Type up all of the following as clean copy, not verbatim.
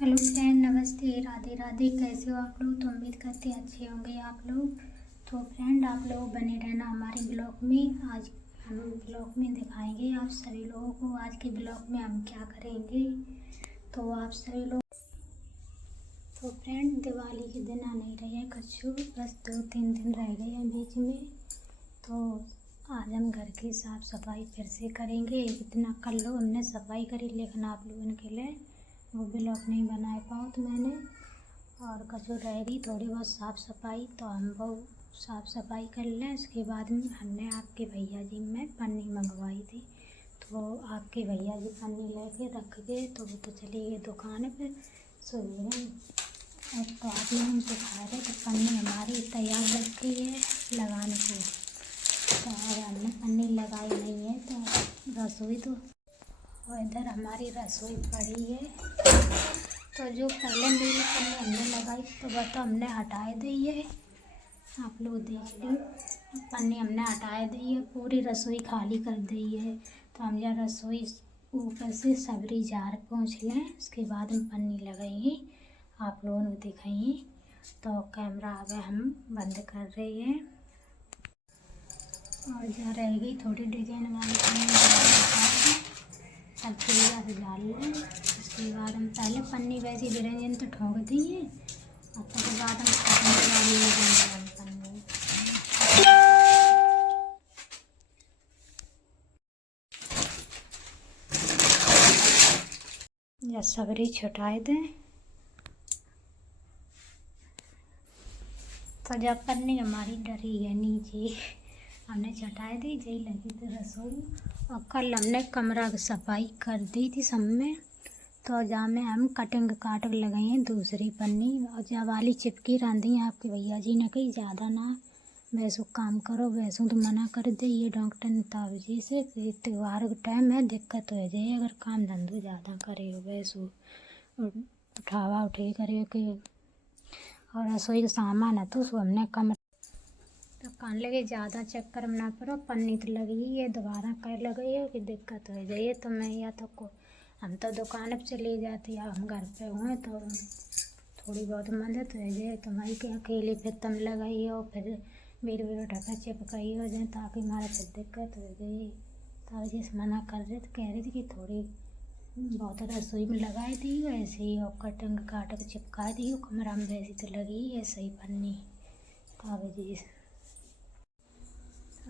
Hello friend, नमस्ते, राधे राधे। कैसे हो आप लोग? तो उम्मीद करते हैं अच्छे होंगे आप लोग। तो फ्रेंड, आप लोग बने रहना हमारे ब्लॉग में। आज हम ब्लॉग में दिखाएंगे आप सभी लोगों को आज के ब्लॉग में हम क्या करेंगे। तो आप सभी लोग, तो फ्रेंड, दिवाली के दिन आने रहे हैं कछु, बस 2-3 दिन रह गए हैं बीच में। तो आज हम घर की साफ़ सफाई फिर से करेंगे। इतना कल लो हमने सफाई करी, लेकिन आप लोगों के लिए वो ब्लॉग नहीं बना पाऊँ तो मैंने, और कचू रह गई थोड़ी बहुत साफ़ सफाई। तो हम वो साफ़ सफाई कर लें। उसके बाद में हमने आपके भैया जी में पन्नी मंगवाई थी, तो आपके भैया जी पन्नी लेके रख गए। तो वो तो चली गई दुकान पर सवेरे। अब तो आप लोग हमसे खा रहे तो पन्नी हमारी तैयार रखी है लगाने की। तो अगर हमने पन्नी लगाई नहीं है तो रसोई तो, और इधर हमारी रसोई पड़ी है। तो जो पहले नीली पन्नी हमने लगाई तो वह तो हमने हटाए दी है, आप लोग देख लो। पन्नी हमने हटाए दी है, पूरी रसोई खाली कर दी है। तो हम जब रसोई ऊपर से सबरी जार पोंछ लें, उसके बाद हम पन्नी लगाएंगे, आप लोगों को दिखाएंगे। तो कैमरा आगे हम बंद कर रहे हैं। और जहाँ रहेगी थोड़ी डिजाइन वाली पन्नी अब चिड़िया से डाल लें। उसके बाद हम पहले पन्नी वैसी बिरंजन तो ठोक दिए, और उसके बाद हम पन्नी वाली लगेंगे पन्नी। या सबरी छुटाए दें। तो जब पन्नी हमारी डरी है नीचे, हमने छटाई दी, जही लगी थी रसोई। और कल हमने कमरा की सफाई कर दी थी सब में। तो जहाँ में हम कटिंग काट लगाई हैं दूसरी पन्नी, और जहाँ वाली चिपकी रही आपके भैया जी ने कही ज़्यादा ना वैसो काम करो, वैसो तो मना कर दे ये डॉक्टर ने तावजी से। त्यौहार का टाइम है, दिक्कत हो जाए अगर काम धंधो ज़्यादा करे हो वैसो, उठावा उठे करे कि, और रसोई का सामान है तो उसको हमने कम। तो कान लगे ज़्यादा चक्कर में ना पड़ो, पन्नी तो लगी है, दोबारा कर लगी है कि दिक्कत हो जाइए। तो मैं या तो हम तो दुकान पर चले जाते या हम घर पे हुए तो थोड़ी बहुत मदद हो जाए। तो मैं के अकेले फिर तुम लगाई हो, फिर मेरे ढका चिपकाई हो जाए, ताकि हमारा फिर दिक्कत हो जाए। तो जैसे मना कर रहे थे, कह रहे थे कि थोड़ी बहुत रसोई में लगाई दी वैसे ही, और कटिंग काट के चिपका दी कमरा में वैसी तो लगी है सही पन्नी। तावजी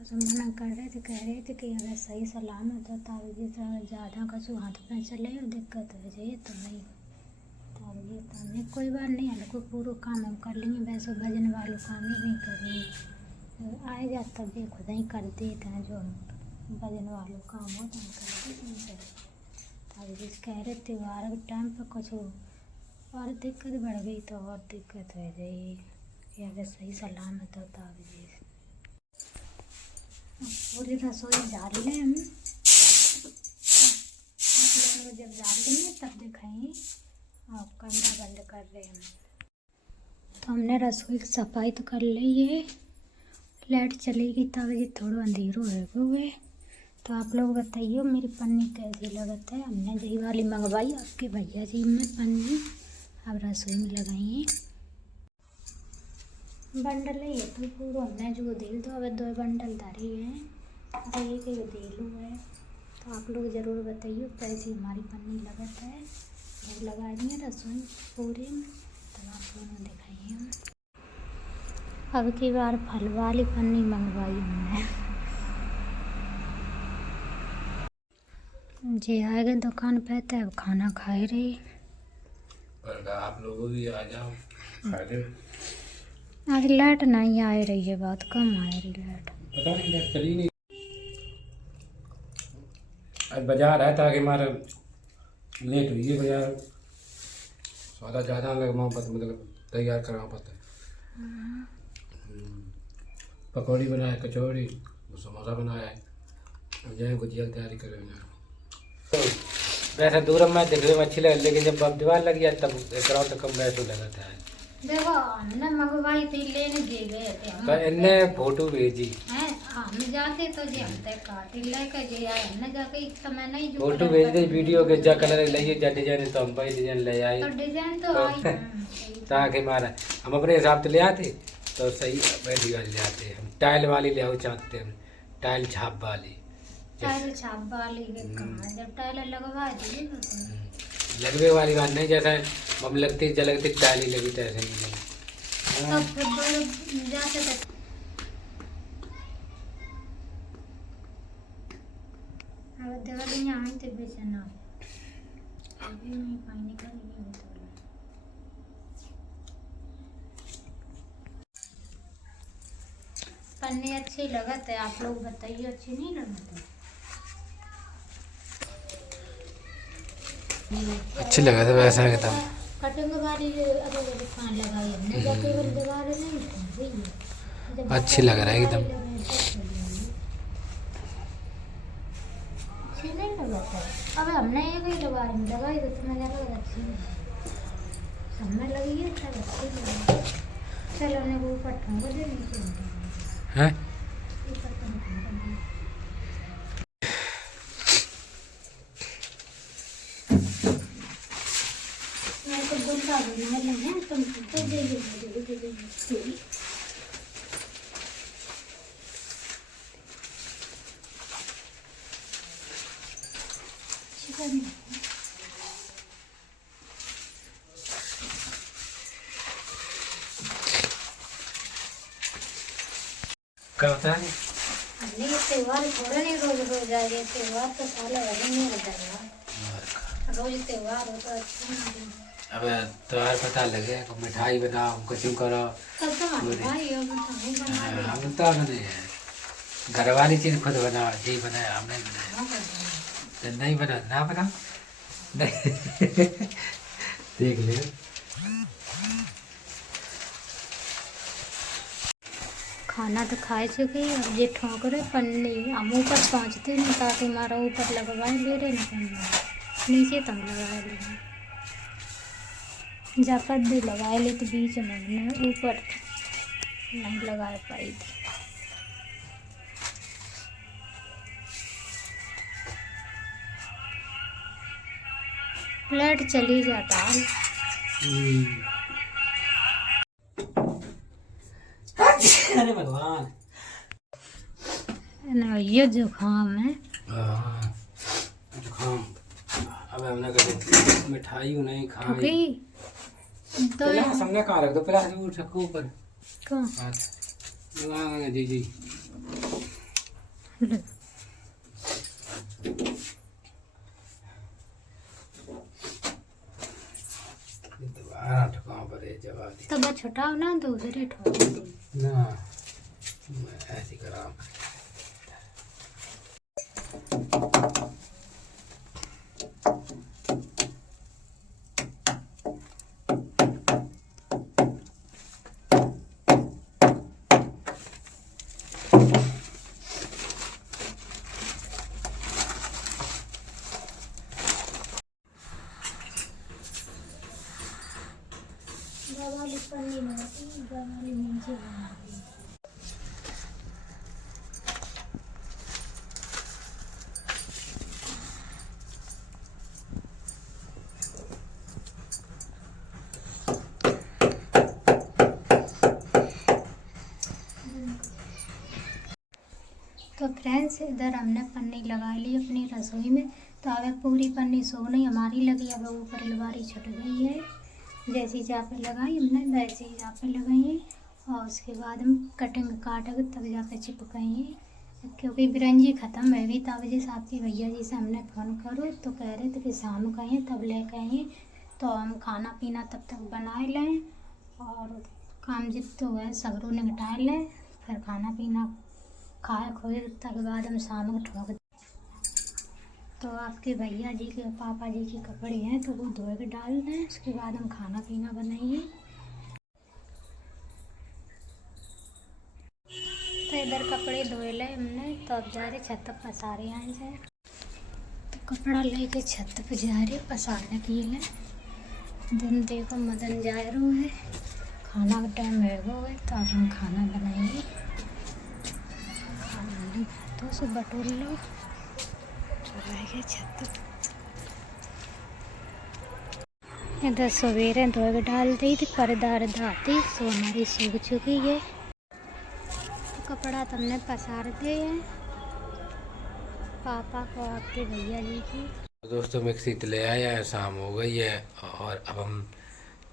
तो मना कर रहे थे, कह रहे थे कि अगर सही सलामत हो तावजी तो ज़्यादा कछु हाथ में चले और दिक्कत हो जाए तो नहीं। तावजी तो हमें कोई बात नहीं, हल्को पूरा काम हम कर लेंगे, वैसे भजन वालों काम ही नहीं करेंगे। आए जा तब भी खुद ही कर देते हैं, जो भजन वालों काम हो तो हम कर देते हैं। तावजी कह रहे त्यौहार के टाइम पर कुछ और दिक्कत बढ़ गई तो और दिक्कत हो जाए, कि अगर सही सलामत हो तावजी। पूरी रसोई झाड़ लें हम, जब झाड़ लेंगे तब दिखाएंगे। और कैमरा बंद कर रहे हैं हम। तो हमने रसोई की सफाई तो कर ली है, लाइट चलेगी तब ये थोड़ा अंधेरो है हुए। तो आप लोग बताइए मेरी पन्नी कैसी लगत है। हमने यही वाली मंगवाई आपके भैया जी में पन्नी, अब रसोई में लगाई बंडल है ये तो पूरा हमने जो दिल तो अब 2 बंडल धरे हैं, अब एक दिलू है। तो आप लोग ज़रूर बताइए कैसी हमारी पन्नी लगत है। जब लगा दिए रसोई पूरे में तब आप लोगों ने दिखाइए। अब की बार फल वाली पन्नी मंगवाई हमने। जी आएगा दुकान पे तो अब खाना खाए रही। आप लोग भी आ जाओ खा ले। आज लाइट नहीं आ रही है, बहुत कम आ रही लाइट, पता नहीं लाइट चली नहीं। आज बाजार है ताकि हमारा लेट हुई है, बाजार सौदा ज़्यादा लगा मतलब तैयार करना पड़ता है। पकौड़ी बनाए, कचौड़ी, समोसा बनाया है, अब जाए गुजिया की तैयारी करेंगे। तो वैसे दूर में दिखने में अच्छी लगी, लेकिन जब दीवार लगी है तब एक तो कम वैसे लगता है। देखो हमने मंगवाई थी, लेने दे गए थे हम, तो इनने फोटो भेजी हैं हम जाते तो जे हम ते काटी लेके जे आए हमने जाके एक समय नहीं जो फोटो भेज दे वीडियो के जा कलर लइए जा डिजाइन तो हम भाई डिजाइन ले आए तो डिजाइन तो आई सही ताकि मारा हम अपने हिसाब से ले आते तो सही बैठी वाली ले आते हम टाइल वाली ले आओ चाहते हैं टाइल छाप वाली टाइल छाप वाली के कहाँ जब टाइल लगवा दिए तो लगवे वाली बात नहीं जैसा हम लगती जलगती टाइल ही लगी तो ऐसे नहीं लगी तब फुटबॉल जाते थे अब दिवाली यहाँ आते बेचना अभी नहीं पानी का नहीं होता पन्नी अच्छी लगत है आप लोग बताइए अच्छी नहीं लगत है अच्छी लगा था वैसा एकदम कटिंग वाली अगर दुकान लगाई हमने जो केवल दीवार नहीं है अच्छी लग रहा है एकदम अच्छी नहीं लगता अब हमने एक ही लगाई तो तुम्हें ज़्यादा अच्छी हमें लगी है तब अच्छी लगी चलो ने वो पट्टों को दे नीचे हैं मैं तो बोलता हूँ मैं तुम तो दे दे क्या होता है नहीं त्योहार थोड़ा नहीं रोज रोज आ रहे त्योहार तो साल भर नहीं होता है रोज त्योहार हो तो अच्छा नहीं अब त्योहार पता लगे मिठाई बनाओ कुछ करो तब तो भाई अब तो नहीं बना हम तो नहीं घर वाली चीज खुद बनाओ जी बनाया हमने बनाया तो नहीं बना ना बना नहीं देख ले खाना तो खाए चुके अब ये ठोकरे पन्नी हम ऊपर पहुँचते नहीं ताकि हमारा ऊपर लगवाए ले रहे ना पन्नी नीचे तक लगाए ले जाकर भी लगाए ले तो बीच में हमने ऊपर नहीं लगा पाई थी लाइट चली जाता है अरे भगवान ना ये जुकाम है जुकाम अब हमने कभी मिठाई नहीं खाई तो पहले सामने कहाँ रख दो पहले उठ रखो ऊपर कहाँ जी जी दोबारा ठकाओ पर जवाब तब छुटाओ ना दूसरी ठोक दो ना ऐसी करा वाली पन्नी में वाली नीचे तो फ्रेंड्स इधर हमने पन्नी लगा ली अपनी रसोई में तो अब पूरी पन्नी सोनी हमारी लगी अब ऊपर अलमारी छुट गई है जैसी जापर लगाई हमने वैसे ही जापर लगाई है और उसके बाद हम कटिंग काट तब जाकर चिपकाएंगे क्योंकि बिरंजी ख़त्म है भी तब जिस आपके भैया जी से हमने फ़ोन करो तो कह रहे थे कि शाम को आइए तब लेकर आइए तो हम खाना पीना तब तक बनाए लें और काम जितना है सगरों निपटा लें फिर खाना पीना खाए खोए तक बाद हम शाम को ठोक तो आपके भैया जी के पापा जी के कपड़े हैं तो वो धोए के डाल दें उसके बाद हम खाना पीना बनाएंगे तो इधर कपड़े धोए ले हमने तो अब जा रहे छत पर पसारे यहाँ से तो कपड़ा लेके छत पर जा रहे पसारने के लिए दिन देखो मदन जा रो है खाना का टाइम है वो है तो अब हम खाना बनाएंगे खाना हाथों से बटोर लो। चलाएंगे छत इधर सवेरे धोए डाल दी थी, पर्दा आती सो हमारी सूख चुकी है। तो कपड़ा तुमने पसार दिए हैं पापा को आपके भैया जी की। दोस्तों मिक्सी तो ले आया है, शाम हो गई है और अब हम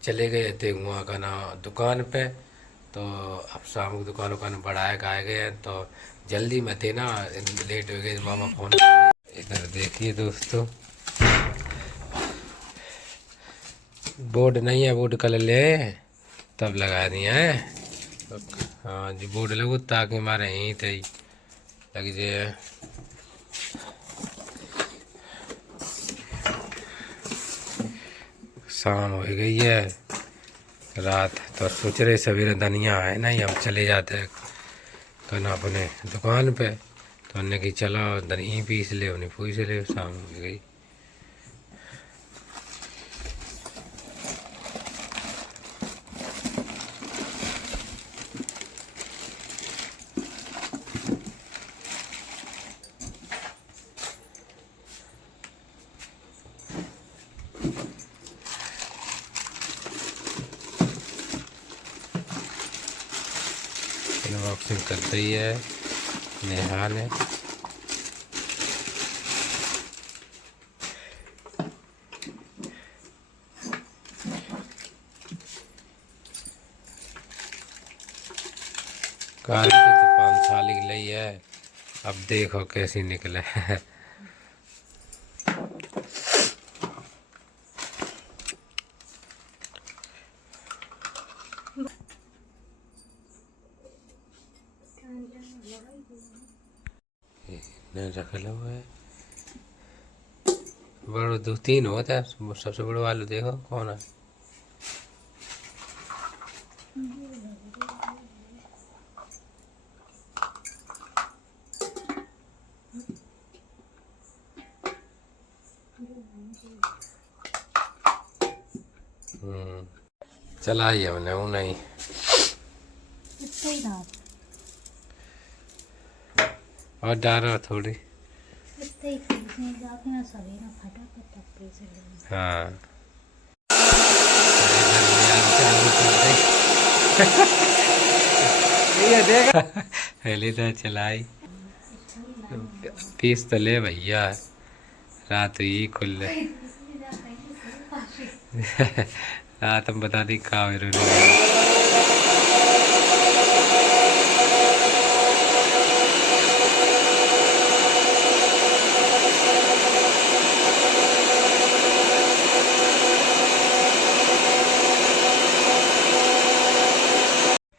चले गए थे वहाँ का ना दुकान पे। तो अब शाम की दुकान बढ़ाए गाए गए हैं तो जल्दी में थे ना, लेट हो गए। मामा फोन इधर देखिए दोस्तों, बोर्ड नहीं है, बोर्ड कल ले तब लगा दिया है। हाँ जी बोर्ड लगो ताकि हमारे यहीं थे लग जाए। शाम हो गई है, रात तो सोच रहे सवेरे धनिया है नहीं, हम चले जाते कहना अपने दुकान पे। तो हमने कि चलो धनिया पीस ले, उन्हें पूछ ले। शाम हो गई। अनबॉक्सिंग कर रही है नेहा ने। कार की तो 5 साल की ली है, अब देखो कैसी निकले। रख लो है बड़ो 2-3 होता है, सबसे बड़ो आलू देखो कौन है। चला ही हमने वो नहीं और डालो थोड़ी। हाँ ये देख पहले तो चलाई पीस तो ले भैया, रात ही खुल रात हम बता दी कहा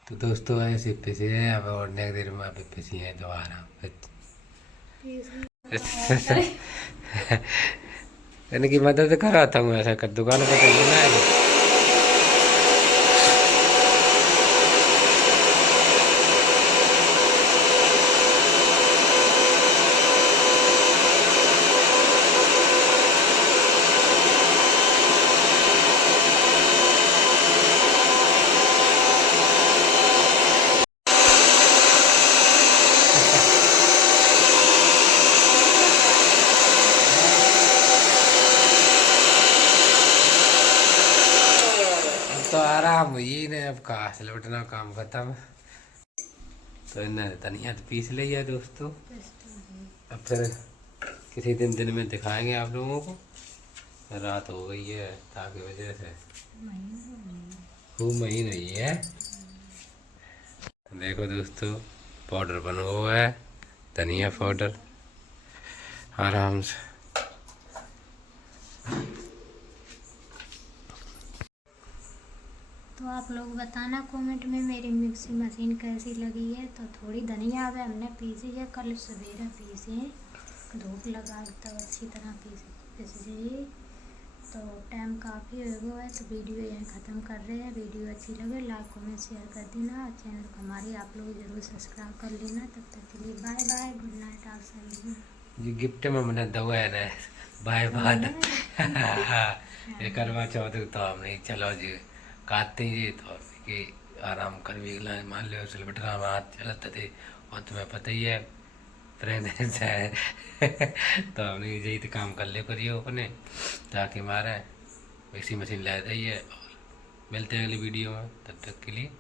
तो दोस्तों ऐसे पिसे हैं अब, और नेक देर में अभी पिसी है दोबारा। इनकी मदद कर रहा था मैं, ऐसा कर दुकान पर तो लेना है। तो आराम हुई ने, अब कहा से लौटना काम खत्म। तो इन्हें धनिया तो पीस लिया दोस्तों, अब फिर किसी दिन में दिखाएंगे आप लोगों को। रात हो गई है ताकि वजह से खूब महीन हुई है। देखो दोस्तों पाउडर बन हुआ है, धनिया पाउडर आराम से। तो आप लोग बताना कमेंट में मेरी मिक्सी मशीन कैसी लगी है। तो थोड़ी धनिया अब हमने पीसी है, कल सवेरे पीसी है, धूप लगा तब अच्छी तरह पीस जाइए। तो टाइम काफ़ी हो गया है, तो वीडियो यहीं ख़त्म कर रहे हैं। वीडियो अच्छी लगे लाइक कमेंट शेयर कर देना, और चैनल को हमारे आप लोग जरूर सब्सक्राइब कर लेना। तब तक के लिए बाय बाय, गुड नाइट आप सभी जी। गिफ्ट में मैंने दवा है ना, बाय बाय। करवा चौथ तो हम नहीं चलो जी काटते ही तो कि आराम कर भी मान लो सिल बैठा हाथ चलते थे, और तुम्हें पता ही है फ्रेंड ऐसा है। तो हमने यही तो काम कर ले करियो अपने, ताकि हमारा मिक्सी मशीन ला दी है। और मिलते हैं अगली वीडियो में, तब तक के लिए